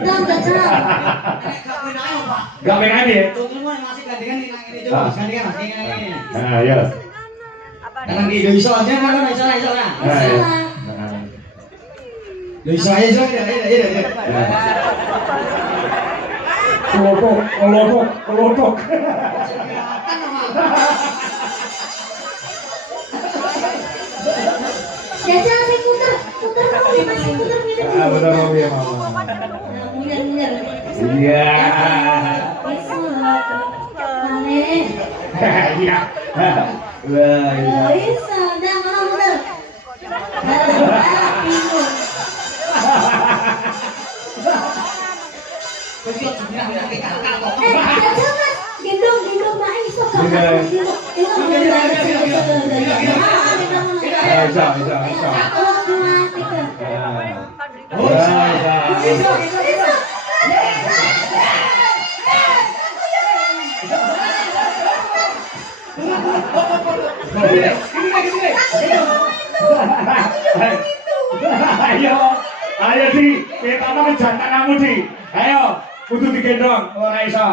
Enggak tahu. Gak main aja ya? Cuma masih gandengan nih nang ini coba gandengan mas ini. Nah, ya. Karena di Indonesia aja kan iso iso kan. Indonesia aja iso ya. Kelotok. Jajal sing puter mau ya Mas, puter gitu. Ah, benar mau ya, Mama. Mundur. Iya. Bisa. Aneh. Iya. Wah, iya. Bisa, udah mau mundur. Bingung. Jajal Mas, gendong Mbak iso gak? Bisa. Ayo di, kita mau jantan kamu di. Ayo, kudu digendong, ora iso.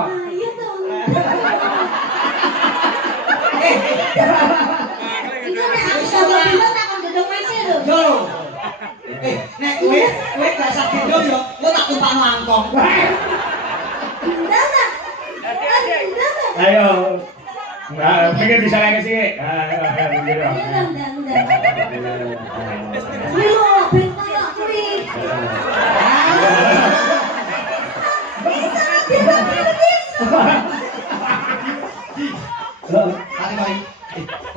Nek kowe gak sakit yo, kowe tak tumpakno angkong. Ayo. Nah, pikir bisa lagi sih.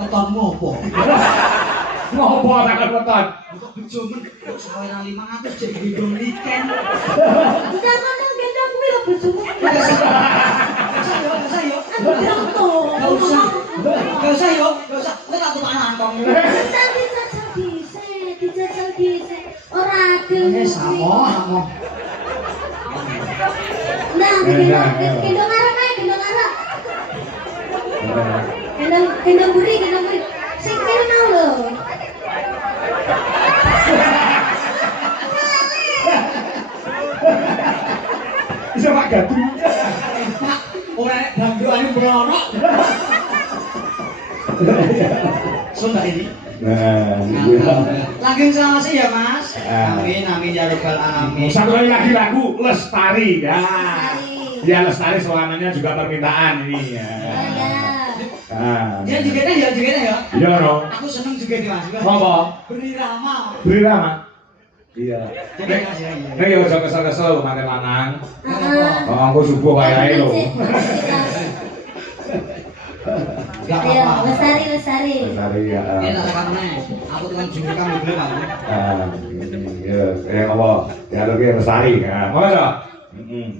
Ketonmu opo? Ngopo takon weton? Kok bejomen saweran 500 jek gendong liken. Udah ngomong gendong kuwi lho bojomu. Gak usah. Kowe tak tumpakno angkong. Dijajal dhisik. Ora adil. Samo. Nah, gendong arep ae, gendong arep. Gendong buri. Sing kene mau lho. Bisa Pak Gatu. Ora nek dangrokane mbrono. Sondak ini. Nah, Lagi selawase ya Mas. Amin ya rabbal alamin. satu kali lagi lagu Lestari ya. Ya Lestari selamanya juga permintaan ini ya. Dia juga ya. Iya no. Aku seneng juga nih Mas. Apa? Beri Rama. Iya. Jadi Mas ya. Nek yo aja kesel-kesel mate lanang. Oh, aku subuh wayahe lho. Enggak Ayo, apa-apa. lestari. Lestari ya. Ini tak rekam nih. Aku tuh kan jumlah kamu dulu kan. Ya, apa? Ya lagi Lestari. Nah, mau aja.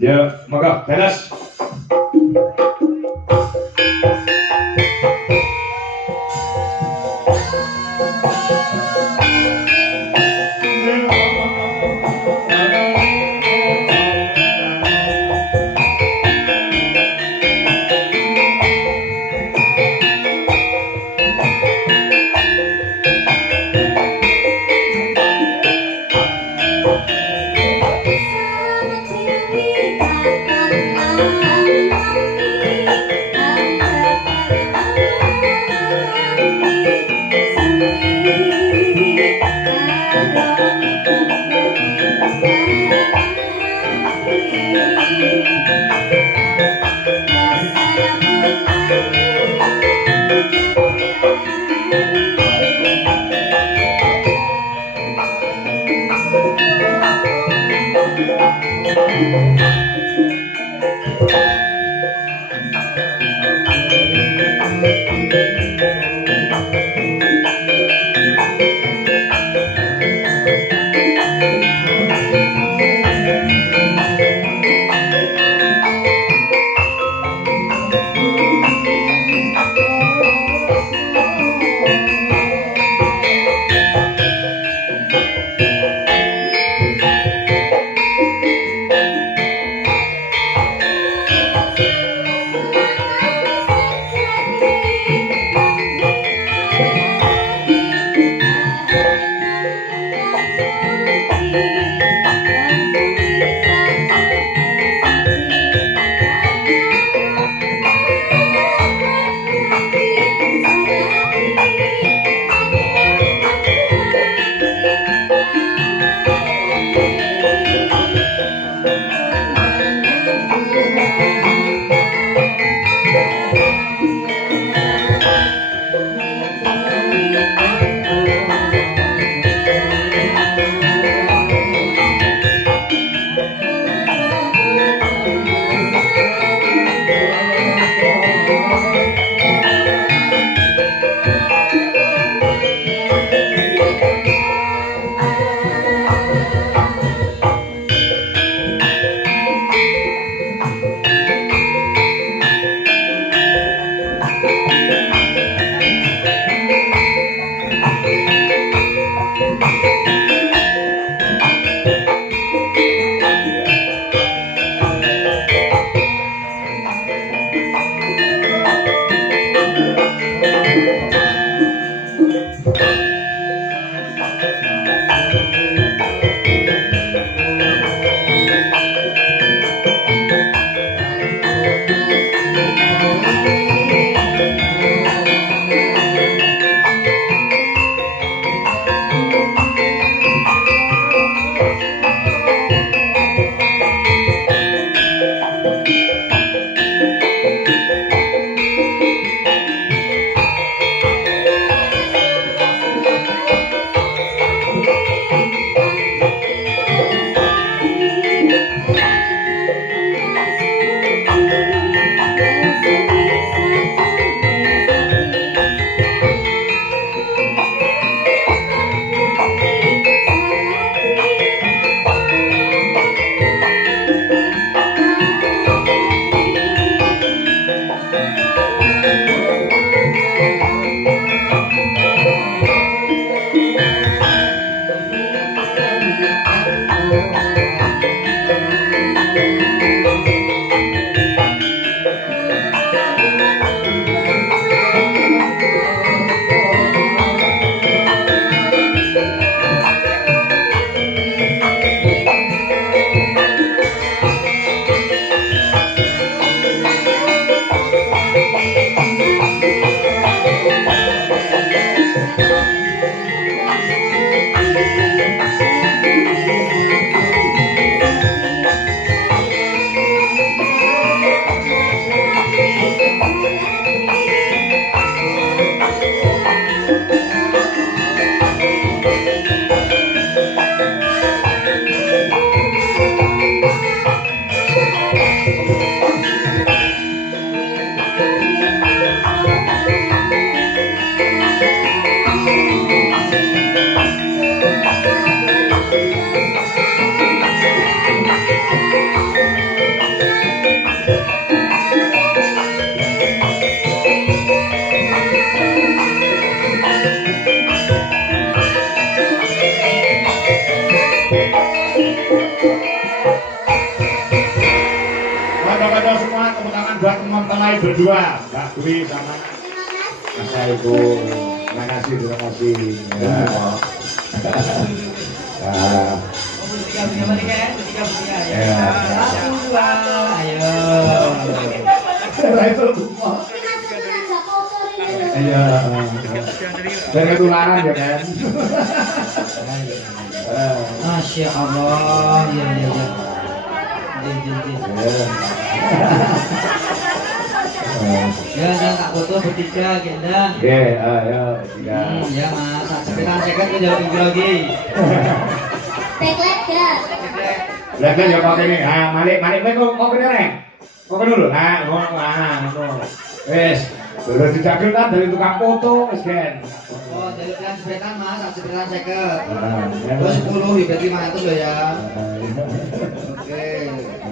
Ya, moga beres. mempelai berdua, Mbak Dwi sama Terima kasih. Mas Ibu. Terima kasih, terima kasih. Ya. Ya. Ya. Ayo. Itu Ini masuk aja kotor ini. Iya. Dan ketularan ya kan. Masya Allah, ya ya ya. Ya, dan tak foto bertiga, gendang. Oke, ayo tiga. Ya mas, sekitar seket tuh jauh lagi. Backlight gas. Lihat ya kok ini. Ah, malik kok reng. Kok dulu. Ngono. Wes, dulu dijabil kan dari tukang foto wis kan. Oh, dari pilihan sebetan mas, sekitar seket. Ya. Terus 10, ya berarti 500 loh ya. Oke.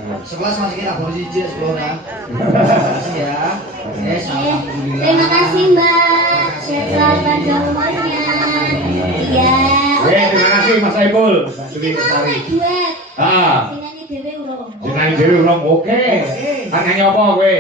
11 mas kita baru siji 10 nah. Terima kasih ya. Yes, alhamdulillah. Terima kasih Mbak. Sehat selalu panjang umurnya. Iya. Terima kasih Mas Saiful. Kita mau main duet. Ah, Sing nyanyi dhewe urung. jenenge dhewe urung oke. Kan nyanyi apa kowe?